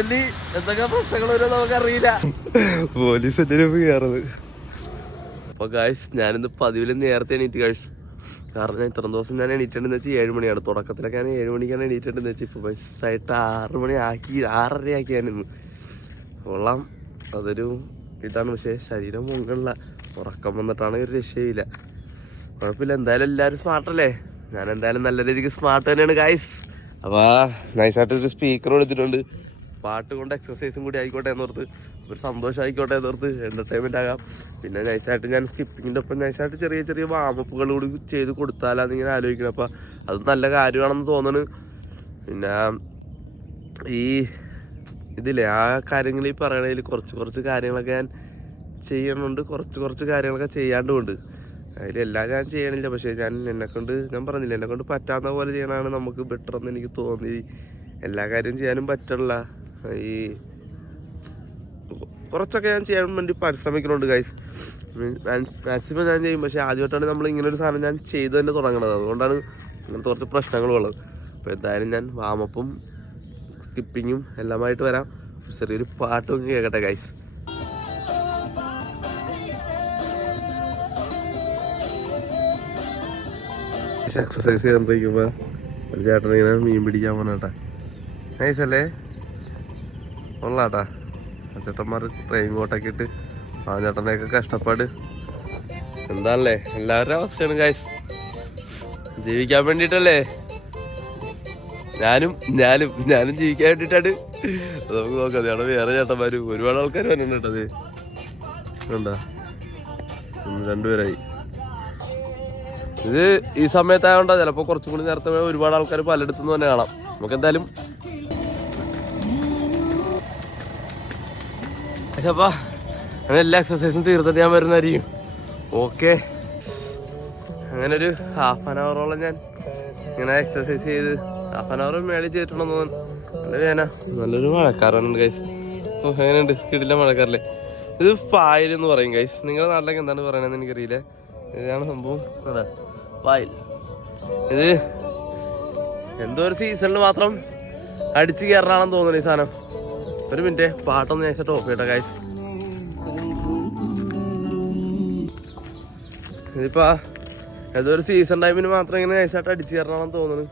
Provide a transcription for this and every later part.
എന്തൊക്കെ പ്രശ്നങ്ങൾ വരും നമുക്കറിയില്ല. പോലീസ് കയറുന്നത്. അപ്പൊ ഗായ്സ് ഞാനിന്ന് പതിവിലും നേരത്തെ എണീറ്റ് ഗായ്സ്. കാരണം ഇത്ര ദിവസം ഞാൻ എണീറ്റെന്ന് വെച്ചാൽ 7 മണിയാണ്. തുടക്കത്തിലൊക്കെ ഞാൻ 7 മണിക്കാണ് എണീറ്റെന്ന് വെച്ചാൽ ഇപ്പൊ ബസ്സായിട്ട് 6 മണി ആക്കി 6:30 ആക്കി ഞാനിന്ന്. കൊള്ളാം, അതൊരു ഇതാണ്. പക്ഷെ ശരീരം മുകളില ഉറക്കം വന്നിട്ടാണ് ഒരു രക്ഷയില്ല. കുഴപ്പമില്ല, എന്തായാലും എല്ലാവരും സ്മാർട്ടല്ലേ. ഞാൻ എന്തായാലും നല്ല രീതിക്ക് സ്മാർട്ട് തന്നെയാണ് ഗായ്സ്. അപ്പൊ നൈസായിട്ട് ഒരു സ്പീക്കർ കൊടുത്തിട്ടുണ്ട്. പാട്ട് കൊണ്ട് എക്സസൈസും കൂടി ആയിക്കോട്ടെ എന്നോർത്ത്, ഒരു സന്തോഷം ആയിക്കോട്ടെ എന്നോർത്ത്, എന്റർടൈൻമെന്റ് ആകാം. പിന്നെ നൈസായിട്ട് ഞാൻ സ്കിപ്പിങ്ങിന്റെ ഒപ്പം നൈസായിട്ട് ചെറിയ ചെറിയ വാമപ്പുകൾ കൂടി ചെയ്ത് കൊടുത്താലാന്ന് ഇങ്ങനെ ആലോചിക്കണം. അപ്പൊ അത് നല്ല കാര്യമാണെന്ന് തോന്നുന്നു. പിന്നെ ഈ ഇതില്ലേ ആ കാര്യങ്ങൾ ഈ പറയണതിൽ കുറച്ച് കാര്യങ്ങളൊക്കെ ഞാൻ ചെയ്യണുണ്ട്, കുറച്ച് കാര്യങ്ങളൊക്കെ ചെയ്യാണ്ടുമുണ്ട്. അതിലെല്ലാം ഞാൻ ചെയ്യണില്ല. പക്ഷെ ഞാൻ പറഞ്ഞില്ല, എന്നെക്കൊണ്ട് പറ്റാവുന്ന പോലെ ചെയ്യണതാണ് നമുക്ക് ബെറ്റർ എന്ന് എനിക്ക് തോന്നി. എല്ലാ കാര്യവും ചെയ്യാനും പറ്റില്ല. ഈ കുറച്ചൊക്കെ ഞാൻ ചെയ്യാൻ വേണ്ടി പരിശ്രമിക്കുന്നുണ്ട് ഗൈസ്. മാക്സിമം ഞാൻ ചെയ്യും. പക്ഷെ ആദ്യമായിട്ടാണ് നമ്മൾ ഇങ്ങനൊരു സാധനം ഞാൻ ചെയ്ത് തന്നെ തുടങ്ങണത്. അതുകൊണ്ടാണ് അങ്ങനത്തെ കുറച്ച് പ്രശ്നങ്ങളുള്ളത്. അപ്പോൾ എന്തായാലും ഞാൻ വാമപ്പും സ്കിപ്പിങ്ങും എല്ലാമായിട്ട് വരാം. ചെറിയൊരു പാട്ടും കേൾക്കട്ടെ ഗൈസ്. എക്സസൈസ് ചെയ്യാണ്ടിരിക്കുമ്പോൾ ഒരു ചേട്ടൻ ഇങ്ങനെ മീൻ പിടിക്കാൻ പോണേട്ടാ. നൈസല്ലേ, ഉള്ളാട്ടാ. ചേട്ടന്മാർ ട്രെയിൻ കോട്ടൊക്കെ ഇട്ട് ആ ചേട്ടൻ്റെയൊക്കെ കഷ്ടപ്പാട് എന്താണല്ലേ. എല്ലാവരുടെ അവസ്ഥയാണ് ഗൈസ്. ജീവിക്കാൻ വേണ്ടിട്ടല്ലേ ഞാനും ജീവിക്കാൻ വേണ്ടിട്ടാണ്. നമുക്ക് നോക്കാം. അവിടെ വേറെ ചേട്ടന്മാരും ഒരുപാട് ആൾക്കാർ വന്നിട്ടത് ഉണ്ടോ, 2 പേരായി. ഇത് ഈ സമയത്തായോണ്ടാ, ചിലപ്പോ കുറച്ചും കൂടി നേരത്തെ ഒരുപാട് ആൾക്കാർ പലയിടത്തുനിന്ന് തന്നെ കാണാം. നമുക്ക് എന്തായാലും അപ്പൊ അങ്ങനെ എല്ലാ എക്സസൈസും തീർത്തിട്ട് ഞാൻ വരുന്നതായിരിക്കും. ഓക്കെ, അങ്ങനെ ഒരു ½ ഞാൻ ഇങ്ങനെ എക്സസൈസ് ചെയ്ത് ½ മേളിൽ ചെയ്തിട്ടുണ്ടെന്ന് തോന്നുന്നു. നല്ല വേന, നല്ലൊരു മഴക്കാറുണ്ട് ഗൈസ്. ഓ എങ്ങനെയുണ്ട്, കിടില മഴക്കാറില്ലേ. ഇത് പായൽ എന്ന് പറയും ഗൈസ്. നിങ്ങളുടെ നാട്ടിലേക്ക് എന്താണ് പറയണതെന്ന് എനിക്കറിയില്ല. ഇതാണ് സംഭവം. അതാ പായൽ. ഇത് എന്തോ ഒരു സീസണിൽ മാത്രം അടിച്ച് കയറാണെന്ന് തോന്നുന്നു ഈ സാധനം. ഒരു മിനിറ്റ്, പാട്ടൊന്ന് നൈസായിട്ട് ഓഫ് ചെയ്യട്ടെ ഗൈസ്. ഇതിപ്പോ ഏതോ ഒരു സീസൺ ടൈമിന് മാത്രം ഇങ്ങനെ നൈസായിട്ട് അടിച്ച് കയറണമെന്ന് തോന്നുന്നു.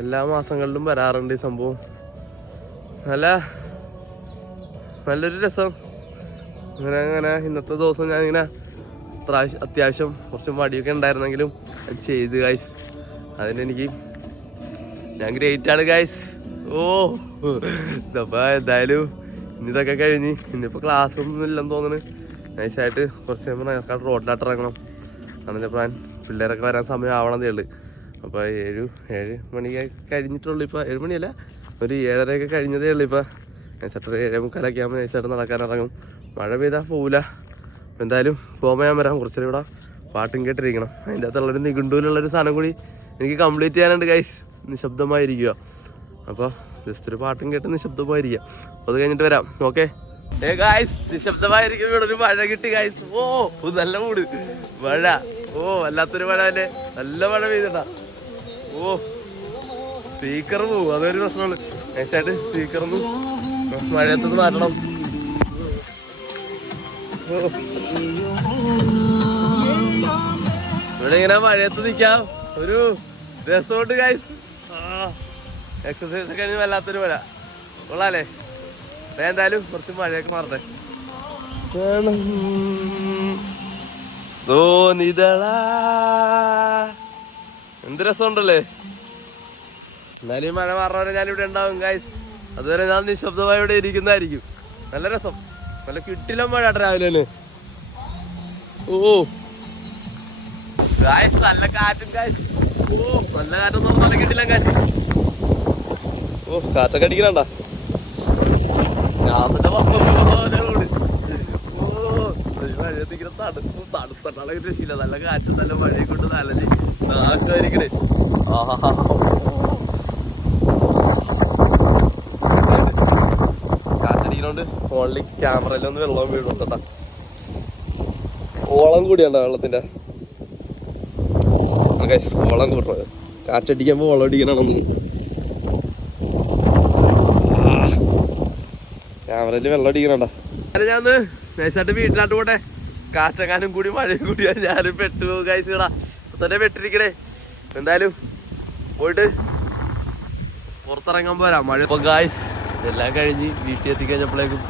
എല്ലാ മാസങ്ങളിലും വരാറുണ്ട് ഈ സംഭവം. നല്ലൊരു രസം. അങ്ങനെ ഇന്നത്തെ ദിവസം ഞാനിങ്ങനെ അത്യാവശ്യം കുറച്ച് മടിയൊക്കെ ഉണ്ടായിരുന്നെങ്കിലും അത് ചെയ്ത് ഗൈസ്. അതിനെനിക്ക് ഞാൻ ഗ്രേറ്റ് ആണ് ഗൈസ്. ഓ അപ്പൊ എന്തായാലും ഇന്നിതൊക്കെ കഴിഞ്ഞ് ഇന്നിപ്പോൾ ക്ലാസ് ഒന്നും ഇല്ലെന്ന് തോന്നുന്നു. നൈസായിട്ട് കുറച്ച് കഴിയുമ്പോൾ റോഡിലാട്ട് ഇറങ്ങണം. കാരണം പിള്ളേരൊക്കെ വരാൻ സമയം ആവണതേ ഉള്ളു. അപ്പോൾ 7 മണി കഴിഞ്ഞിട്ടുള്ളൂ. ഇപ്പോൾ 7 മണിയല്ല, ഒരു 7:30 കഴിഞ്ഞതേ ഉള്ളൂ. ഇപ്പോൾ നൈസായിട്ട് 7:45 ആകുമ്പോൾ നൈസായിട്ട് നടക്കാൻ ഇറങ്ങും. മഴ പെയ്താൽ പോവില്ല. എന്തായാലും പോകുമ്പോൾ ഞാൻ വരാം. കുറച്ചേരം ഇവിടെ പാട്ടും കേട്ടിരിക്കണം. അതിൻ്റെ അകത്തുള്ളൊരു നിഘണ്ടുവിലുള്ളൊരു സാധനം കൂടി എനിക്ക് കംപ്ലീറ്റ് ചെയ്യാനുണ്ട് ഗൈസ്. നിശബ്ദമായിരിക്കുക. അപ്പോൾ ജസ്റ്റ് ഒരു പാട്ടും കേട്ട് നിശബ്ദമായിരിക്കുക. അത് കഴിഞ്ഞിട്ട് വരാം. ഓക്കെ ഗായ്സ്, നിശബ്ദമായിരിക്കും. ഇവിടെ ഒരു മഴ കിട്ടി ഗായ്സ്. ഓ നല്ല മൂട് മഴ. ഓ വല്ലാത്തൊരു മഴ അല്ലേ. നല്ല മഴ പെയ്തട്ടാ. ഓ സ്പീക്കർ പോവും, അതൊരു പ്രശ്നമാണ്. നൈസായിട്ട് സ്പീക്കറൊന്നും മഴയത്തൊന്ന് മാറ്റണം. ഇവിടെ ഇങ്ങനെ മഴയത്ത് നിൽക്കാം, ഒരു രസമുണ്ട് ഗൈസ്. എക്സസൈസ് ഒക്കെ കഴിഞ്ഞ് വല്ലാത്തൊരു മഴ കൊള്ളാല്ലേ. ഞാൻ എന്തായാലും കുറച്ച് മഴയൊക്കെ മാറട്ടെ. എന്ത് രസമുണ്ടല്ലേ. എന്തായാലും ഈ മഴ മാറണവരെ ഞാനിവിടെ ഉണ്ടാവും ഗൈസ്. അതുവരെ ഞാൻ നിശബ്ദമായി ഇവിടെ ഇരിക്കുന്നതായിരിക്കും. നല്ല രസം, നല്ല കിട്ടില്ല മഴ രാവിലെ തന്നെ. ഓ ഗൈസ്, നല്ല കാറ്റും ഗൈസ്. ഓ നല്ല കാറ്റൊന്നും നല്ല കിട്ടില്ല കാറ്റ്. ഓ കാറ്റൊക്കെ അടിക്കണണ്ട. ഞാൻ തണുത്തട്ടാളെ രക്ഷയില്ല. നല്ല കാറ്റും നല്ല മഴയെ കൊണ്ട് നനഞ്ഞ് നാശമായിരിക്കണേ. കാറ്റടിക്കണോണ്ട് ഫോണില് ക്യാമറയിലൊന്ന് വെള്ളം വീഴുന്നുണ്ടാ. ഓളം കൂടിയാണ്ട വെള്ളത്തിന്റെ. ഓളം കൂട്ടണത് കാറ്റടിക്കുമ്പോ ഓളം അടിക്കണമെന്ന്. ക്യാമറയില് വെള്ളം അടിക്കണണ്ട. ഞാൻ നൈസായിട്ട് വീട്ടിലാട്ട് പോട്ടെ. കാറ്റങ്ങാനും കൂടി മഴയും കൂടിയാ ഞാനും പെട്ടു കഴിച്ചടാ തന്നെ പെട്ടിരിക്കണേ. എന്തായാലും പോയിട്ട് പുറത്തിറങ്ങാൻ പോരാ മഴ. ഇപ്പൊ ഗായ്സ് എല്ലാം കഴിഞ്ഞ് വീട്ടിൽ എത്തിക്കഴിഞ്ഞപ്പോഴേക്കും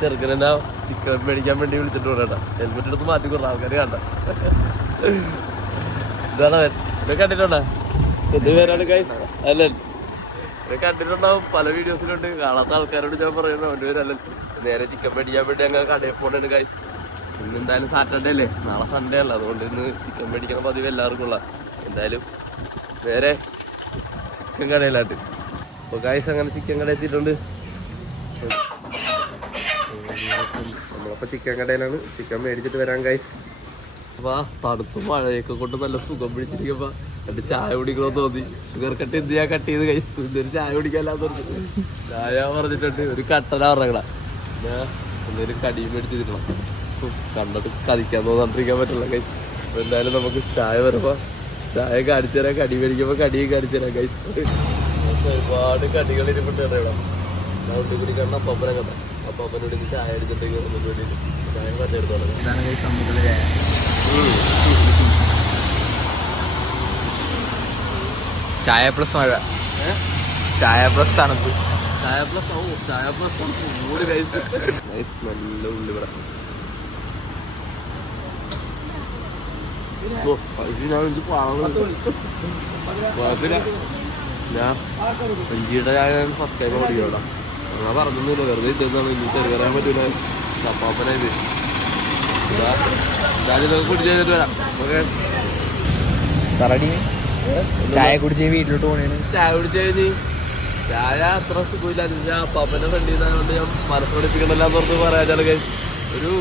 ചെറുക്കനെന്നാ ചിക്കൻ മേടിക്കാൻ വേണ്ടി വിളിച്ചിട്ട് പോകണ്ട. ഹെൽമെറ്റ് എടുത്ത് മാറ്റി കൊടുത്ത ആൾക്കാർ കണ്ട. ഇതാണ് കണ്ടിട്ടുണ്ടോ? എന്ത് പേരാണ് ഗായ്സ്? അല്ലൻ കണ്ടിട്ടുണ്ടാവും, പല വീഡിയോസിലുണ്ട്. കാണാത്ത ആൾക്കാരോട് ഞാൻ പറയുന്നത് അവൻ്റെ പേര് അല്ലൻ. നേരെ ചിക്കൻ മേടിക്കാൻ വേണ്ടി ഞങ്ങൾ കടയിൽ പോകണുണ്ട് ഗായ്സ്. ഇന്ന് എന്തായാലും സാറ്റർഡേ അല്ലേ, നാളെ സൺഡേ അല്ല, അതുകൊണ്ട് ഇന്ന് ചിക്കൻ മേടിക്കുന്ന പതിവ് എല്ലാവർക്കും ഉള്ള. എന്തായാലും നേരെ ചിക്കൻ കടയിലാട്ട്. അപ്പോൾ ഗായ്സ് അങ്ങനെ ചിക്കൻ കട എത്തിയിട്ടുണ്ട്. നമ്മളപ്പോൾ ചിക്കൻ കടയിലാണ്. ചിക്കൻ മേടിച്ചിട്ട് വരാം ഗായ്സ്. അപ്പോൾ തണുത്തും മഴയൊക്കെ കൊണ്ട് നല്ല സുഖം പിടിച്ചിരിക്കുമ്പോൾ എന്നിട്ട് ചായ കുടിക്കണമെന്ന് തോന്നി. ഷുഗർ കട്ട് എന്ത് ചെയ്യാൻ കട്ട് ചെയ്ത് കഴിച്ചു. എന്തൊരു ചായ കുടിക്കാല്ലാന്ന് പറഞ്ഞു. ചായ പറഞ്ഞിട്ടുണ്ട് ഒരു കട്ടന പറഞ്ഞ ഞാൻ എന്തെങ്കിലും കടിയും മേടിച്ചിരിക്കണം. കണ്ടിട്ട് കതിക്കാൻ തോന്നാണ്ടിരിക്കാൻ പറ്റില്ല ഗൈസ്. അപ്പോൾ എന്തായാലും നമുക്ക് ചായ വരുമ്പോൾ ചായ കാണിച്ചു തരാം, കടി മേടിക്കുമ്പോൾ കടിയും കാണിച്ചു തരാം ഗൈസ്. ഒരുപാട് കടികൾ ഇരുപണ്ട് കടയിടാം. ഞാൻ ഉണ്ടി കൂടി കണ്ട അപ്പനെ കണ്ട. അപ്പനോട് ഇന്ന് ചായ അടിച്ചിട്ടുണ്ടെങ്കിൽ നമുക്ക് വേണ്ടിയിട്ട് ചായ പറഞ്ഞെടുത്തോളാം. ചായ പ്ലസ് മഴ, ചായ പ്ലസ് തണുപ്പ്, ചായ പ്ലസ് ചായ പ്ലസ് മൂട് ഗൈസ്. ഗൈസ് നല്ല ഉള്ളി ഇവിടെ. ഞാൻ ഇഞ്ചിയുടെ ചായ ഫസ്റ്റ് ടൈം പഠിക്കണോടാ. അങ്ങനെ പറഞ്ഞൊന്നുമില്ല, വെറുതെ ഇതെന്നാണ്. ഇനി ചെറിയ പറയാൻ പറ്റൂല. ചപ്പാപ്പനായത് ഞാനിതൊക്കെ കുടിച്ച് കഴിഞ്ഞിട്ട് വരാം. ഓക്കെ ചായ കുടിച്ച് വീട്ടിലോട്ട് പോണേന്. ചായ കുടിച്ച് കഴിഞ്ഞ് ചായ അത്ര സുഖമില്ല. അപ്പാപ്പൻ്റെ ഫ്രണ്ടിൽ നിന്നുകൊണ്ട് ഞാൻ മനസ്സോടിപ്പിക്കണ്ടല്ലാന്ന് ഓർത്ത് പറയാച്ചാൽ ഒരു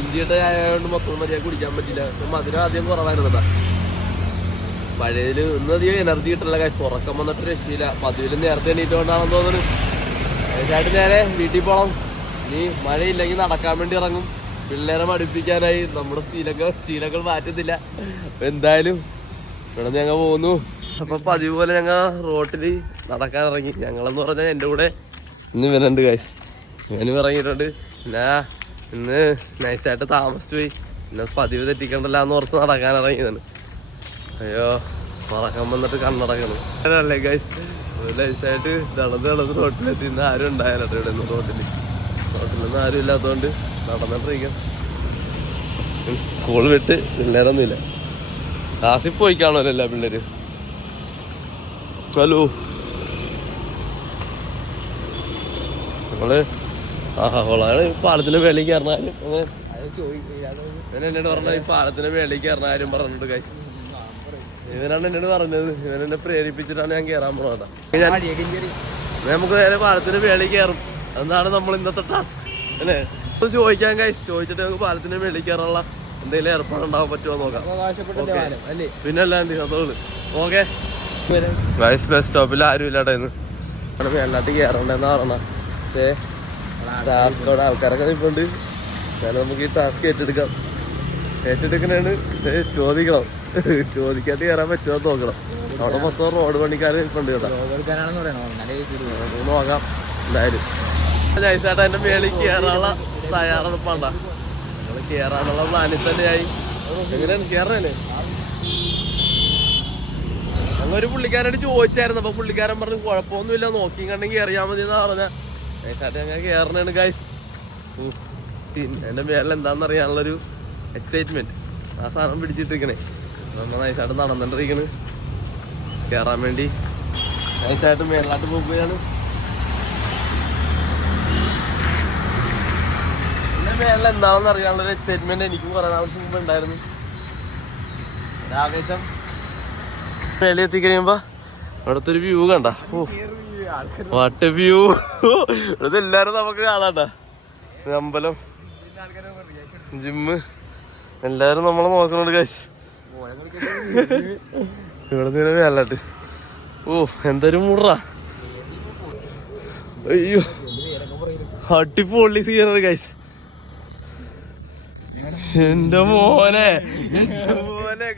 ഇഞ്ചിയുടെ ചായ കൊണ്ട് മൊത്തം മതിയായി കുടിക്കാൻ പറ്റില്ല. മധുരം ആദ്യം കുറവായിരുന്നതാ. പഴയതിൽ ഇന്നധികം എനർജി കിട്ടില്ല കാശ്. ഉറക്കം വന്നിട്ട് രക്ഷയില്ല. പതിവിൽ നേരത്തെ എണീറ്റുകൊണ്ടാണെന്ന് തോന്നുന്നു. അതിനായിട്ട് നേരെ വീട്ടിൽ പോകണം. ഇനി മഴയില്ലെങ്കിൽ നടക്കാൻ വേണ്ടി ഇറങ്ങും. പിള്ളേരെ മടുപ്പിക്കാനായി നമ്മുടെ ശീലങ്ങൾ മാറ്റുന്നില്ല. അപ്പൊ എന്തായാലും ഇവിടെ ഞങ്ങൾ പോകുന്നു. അപ്പൊ പതിവ് പോലെ ഞങ്ങൾ റോട്ടിൽ നടക്കാൻ ഇറങ്ങി. ഞങ്ങളെന്ന് പറഞ്ഞാൽ എൻ്റെ കൂടെ ഇന്ന് ഇവനുണ്ട് കാശ്. ഇവനും ഇറങ്ങിയിട്ടുണ്ട്. പിന്നെ ഇന്ന് നൈസായിട്ട് താമസിച്ചു പോയി. പിന്നെ പതിവ് തെറ്റിക്കണ്ടല്ല എന്ന് ഓർത്ത് നടക്കാൻ ഇറങ്ങിയതാണ്. അയ്യോ ഉറക്കം വന്നിട്ട് കണ്ണടക്കണം അല്ലേ ഗൈസ്. നൈസായിട്ട് നടന്ന് റോട്ടിലെത്തി. ഇന്ന് ആരും ഉണ്ടായാലോ ഇവിടെ നിന്ന് റോട്ടിലൊന്നും ആരും ഇല്ലാത്തതുകൊണ്ട് നടന്നിട്ടിരിക്കാം. സ്കൂൾ വിട്ട് പിള്ളേരൊന്നുമില്ല. ക്ലാസ്സിൽ പോയി കാണുമല്ലോ എല്ലാ പിള്ളേര്. ഹലോ നമ്മള് ഓളാണ് പാലത്തിന്റെ വേളി കയറണാരും എന്നോട് പറഞ്ഞ ഈ പാലത്തിന്റെ വേളി കയറണാരും പറഞ്ഞിട്ട് കാശ്. ഇവനാണ് എന്നോട് പറഞ്ഞത്. ഇവനെന്നെ പ്രേരിപ്പിച്ചിട്ടാണ് ഞാൻ കയറാൻ പോണതാ. നമുക്ക് നേരെ പാലത്തിന്റെ വേളി കയറും. എന്നാണ് നമ്മൾ ഇന്നത്തെ ടാസ്ക് അല്ലേ. ചോദിക്കാൻ കാശ്. ചോദിച്ചിട്ട് നമുക്ക് പാലത്തിന്റെ വേളി കയറാനുള്ള എന്തെങ്കിലും ഏർപ്പാടുണ്ടാവാൻ പറ്റുമോ നോക്കാം. പിന്നെ അല്ലാണ്ട് അതോള് ഓക്കെ. ഗൈസ് ബസ് സ്റ്റോപ്പിൽ ആരും ഇല്ലാട്ടെ ഇന്ന്. മേലാട്ട് കയറണ്ടെന്നാ പറഞ്ഞ. പക്ഷേ ടാസ്കോടെ ആൾക്കാരൊക്കെ നിൽപ്പുണ്ട്. ഞാൻ നമുക്ക് ഈ ടാസ്ക് ഏറ്റെടുക്കണേണ്. ചോദിക്കണം, ചോദിക്കാണ്ട് കയറാൻ പറ്റുമോ നോക്കണം. അവിടെ മൊത്തം റോഡ് പണിക്കാർ നിൽപ്പുണ്ട് കേട്ടോ. നോക്കാം എന്തായാലും. നൈസായിട്ട് അതിന്റെ മേളിൽ കയറാനുള്ള തയ്യാറെടുപ്പാണ്ട. ഞങ്ങൾ കയറാനുള്ള പ്ലാനിൽ തന്നെയായി. എങ്ങനെയാണ് കയറണേ? ഞങ്ങളൊരു പുള്ളിക്കാരോട് ചോദിച്ചായിരുന്നു. അപ്പൊ പുള്ളിക്കാരൻ പറഞ്ഞു കുഴപ്പമൊന്നുമില്ല, നോക്കി കണ്ടെങ്കിൽ അറിയാൻ മതി എന്നാ പറഞ്ഞ. നൈസായിട്ട് ഞങ്ങൾ കയറണേണ് ഗൈസ്. എന്റെ മേളിൽ എന്താണെന്ന് അറിയാനുള്ളൊരു എക്സൈറ്റ്മെന്റ് ആ സാധനം പിടിച്ചിട്ടിരിക്കണേ. നമ്മൾ നൈസായിട്ട് നടന്നിട്ടിരിക്കണ് കയറാൻ വേണ്ടി. നൈസായിട്ട് മേളിലാട്ട് പോകുകയാണ്. എന്റെ മേളിൽ എന്താണെന്ന് അറിയാനുള്ളൊരു എക്സൈറ്റ്മെന്റ് എനിക്കും കുറെ നാൾക്ക് മുമ്പ് ഉണ്ടായിരുന്നു. ആവേശം. മേളിൽ എത്തിക്കഴിയുമ്പോ അവിടുത്തെ ഒരു വ്യൂ കണ്ട. What view. ഇതെല്ലാരും നമുക്ക് കാണാണ്ട. അമ്പലം, ജിമ്മ് എല്ലാരും നമ്മളെ നോക്കണുണ്ട് കാശ്. ഇവിടെ നിന്ന് മേലാട്ട്. എന്തൊരു മുറാ. അയ്യോ അടിപൊളി സീനറി കാശ്. എന്റെ മോനെ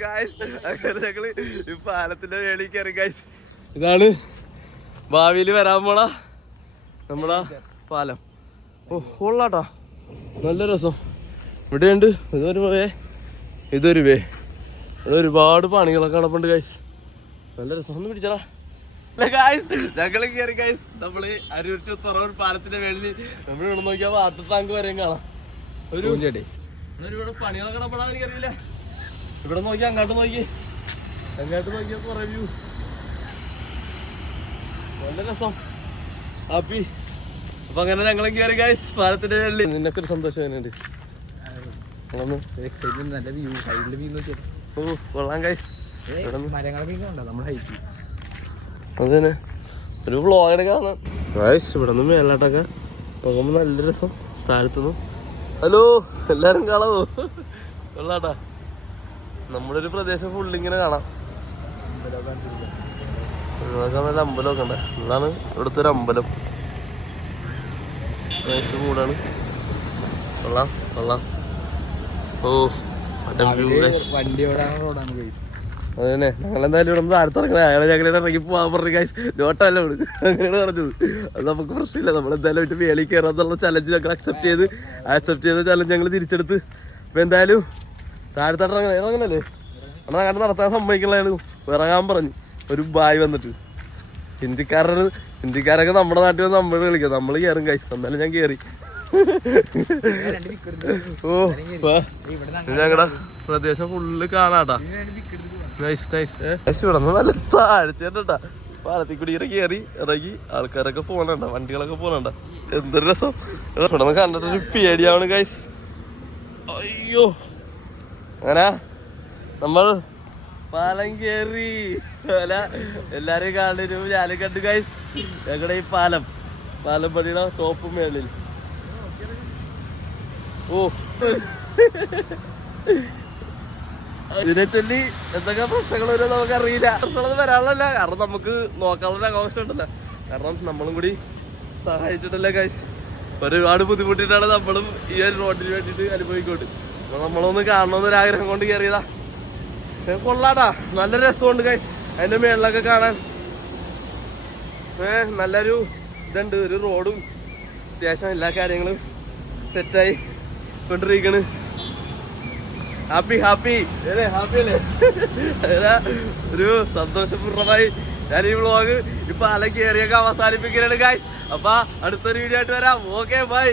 ഗായ്സ്. അങ്ങനെ ഞങ്ങള് ഈ പാലത്തിന്റെ വേളി കയറി ഗായ്സ്. ഇതാണ് ഭാവിയിൽ വരാൻ പോണ നമ്മളാ പാലം. ഓ കൊള്ളാട്ടാ, നല്ല രസം. ഇവിടെയുണ്ട് ഇതൊരു വേ ഇവിടെ ഒരുപാട് പണികളൊക്കെ നടപ്പുണ്ട് ഗൈസ്. നല്ല രസം. ഒന്ന് പിടിച്ചടാ ഗൈസ്. ഞങ്ങള് കയറി ഗൈസ്. നമ്മള് അരൂർ ടു തുറവൂർ പാലത്തിന്റെ മേളിൽ നമ്മൾ ഇവിടെ നോക്കിയാൽ വാട്ടർ ടാങ്ക് വരെയും കാണാം. ഒരുപാട് പണികളൊക്കെ നടപ്പടാന്ന് എനിക്കറിയില്ല. ഇവിടെ നോക്കി അങ്ങോട്ട് നോക്കിയാൽ കുറെ വ്യൂ. നല്ല രസം, ഹാപ്പി. അപ്പൊ അങ്ങനെ ഞങ്ങളും കയറി ഗൈസ് പാലത്തിന്റെ മേളിൽ. നിനക്ക് ഒരു സന്തോഷം തന്നെയുണ്ട്. നല്ല വ്യൂ, സൈഡിലെ വ്യൂ നോക്കിയാൽ ഓ കൊള്ളാം ഗൈസ്. മരങ്ങളൊക്കെ ഉണ്ടോ നമ്മുടെ ഹൈറ്റ്. അതന്നെ ഒരു വ്ളോഗ് കാണാം ഗൈസ്. ഇവിടെ നിന്ന് മേലാട്ടൊക്കെ നോക്കുമ്പോ നല്ല രസം. താഴത്തുനിന്ന് ഹലോ എല്ലാരും കാണാവോ? കൊള്ളാട്ടാ. നമ്മുടെ ഒരു പ്രദേശം ഫുള്ളിങ്ങനെ കാണാം. നല്ല അമ്പലമൊക്കെ ഉണ്ട്. ഇതാണ് ഇവിടുത്തെ ഒരു അമ്പലം. കൂടാണ്. കൊള്ളാം കൊള്ളാം. ഓ വണ്ടി ഓടാനുള്ള റോഡാണ് ഗൈസ്. അതന്നെ ഞങ്ങളെന്തായാലും ഇവിടെ നിന്ന് താഴത്തിറങ്ങണേ. അയാളെ ഞങ്ങളെ ഇറങ്ങി പോകാൻ പറഞ്ഞു ഗൈസ്. നോട്ടല്ല വിടും അങ്ങനെയാണ് പറഞ്ഞത്. അത് നമുക്ക് പ്രശ്നമില്ല. നമ്മളെന്തായാലും വീട്ടിൽ വേലി കയറാന്നുള്ള ചലഞ്ച് ഞങ്ങൾ അക്സെപ്റ്റ് ചെയ്ത ചലഞ്ച് ഞങ്ങൾ തിരിച്ചെടുത്ത്. അപ്പൊ എന്തായാലും താഴത്തോട്ട് ഇറങ്ങണല്ലേ എന്നാൽ അങ്ങനെ നടത്താൻ സമ്മതിക്കണതാണ്. ഇറങ്ങാൻ പറഞ്ഞു ഒരു ബായ് വന്നിട്ട്. ഹിന്ദിക്കാരൊക്കെ നമ്മുടെ നാട്ടിൽ വന്ന് നമ്മൾ കളിക്കാം. നമ്മൾ കയറും ഗൈസ്. എന്നാലും ഞാൻ കയറി. ഓ ഞങ്ങളുടെ പ്രദേശം ഫുള്ള് കാണാട്ടാ. Nice nice. ഇവിടെ നിന്ന് നല്ല താഴ്ചേട്ടാ. പാലത്തിൽ കൂടി ഇങ്ങനെ കയറി ഇറങ്ങി ആൾക്കാരൊക്കെ പോകണണ്ട, വണ്ടികളൊക്കെ പോകണണ്ട. എന്തൊരു രസം. ഇവിടെ നിന്ന് കണ്ടിട്ടൊരു പേടിയാണ് ഗൈസ്. അയ്യോ അങ്ങനെ നമ്മൾ പാലം കയറി. എല്ലാരെയും കാണുന്നു, ഞാനും കണ്ടു ഗൈസ്. ഞങ്ങളുടെ ഈ പാലം പണിയുടെ ടോപ്പ് മേളിൽ. ഓ ഇതിനെ ചൊല്ലി എന്തൊക്കെ പ്രശ്നങ്ങൾ വരും നമുക്കറിയില്ല. പ്രശ്നങ്ങളൊന്നും വരാനുള്ളല്ല. കാരണം നമുക്ക് നോക്കാനുള്ള ആഘോഷം ഉണ്ടല്ലോ. കാരണം നമ്മളും കൂടി സഹായിച്ചിട്ടല്ലേ ഗൈസ്. ഒരുപാട് ബുദ്ധിമുട്ടിട്ടാണ് നമ്മളും ഈ ഒരു റോഡിന് വേണ്ടിയിട്ട് അനുഭവിക്കോട്ട്. അപ്പൊ നമ്മളൊന്ന് കാണണമെന്നൊരാഗ്രഹം കൊണ്ട് കയറിയതാ. കൊള്ളാട്ടാ, നല്ല രസമുണ്ട് ഗൈസ്. അതിന്റെ മേളിലൊക്കെ കാണാൻ നല്ലൊരു ഇതുണ്ട്. ഒരു റോഡും അത്യാവശ്യം എല്ലാ കാര്യങ്ങളും സെറ്റായി കൊണ്ടിരിക്കണ്. ഹാപ്പി ഹാപ്പി അല്ലേ? ഹാപ്പി അല്ലേ? ഒരു സന്തോഷപൂർണ്ണമായി ഞാൻ ഈ വ്ളോഗ് ഇപ്പൊ അല കയറിയൊക്കെ അവസാനിപ്പിക്കുകയാണ് ഗൈസ്. അപ്പൊ അടുത്തൊരു വീഡിയോ ആയിട്ട് വരാം. Okay bye.